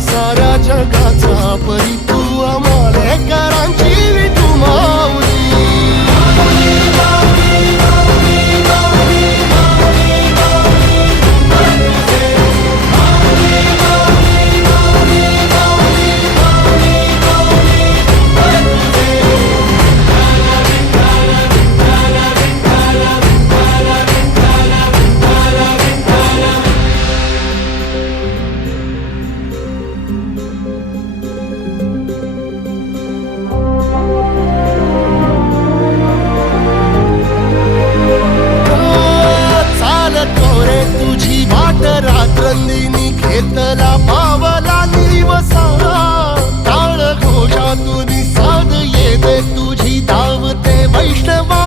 सारा जगाचा परिता రాత్రల్లి నీకేతలా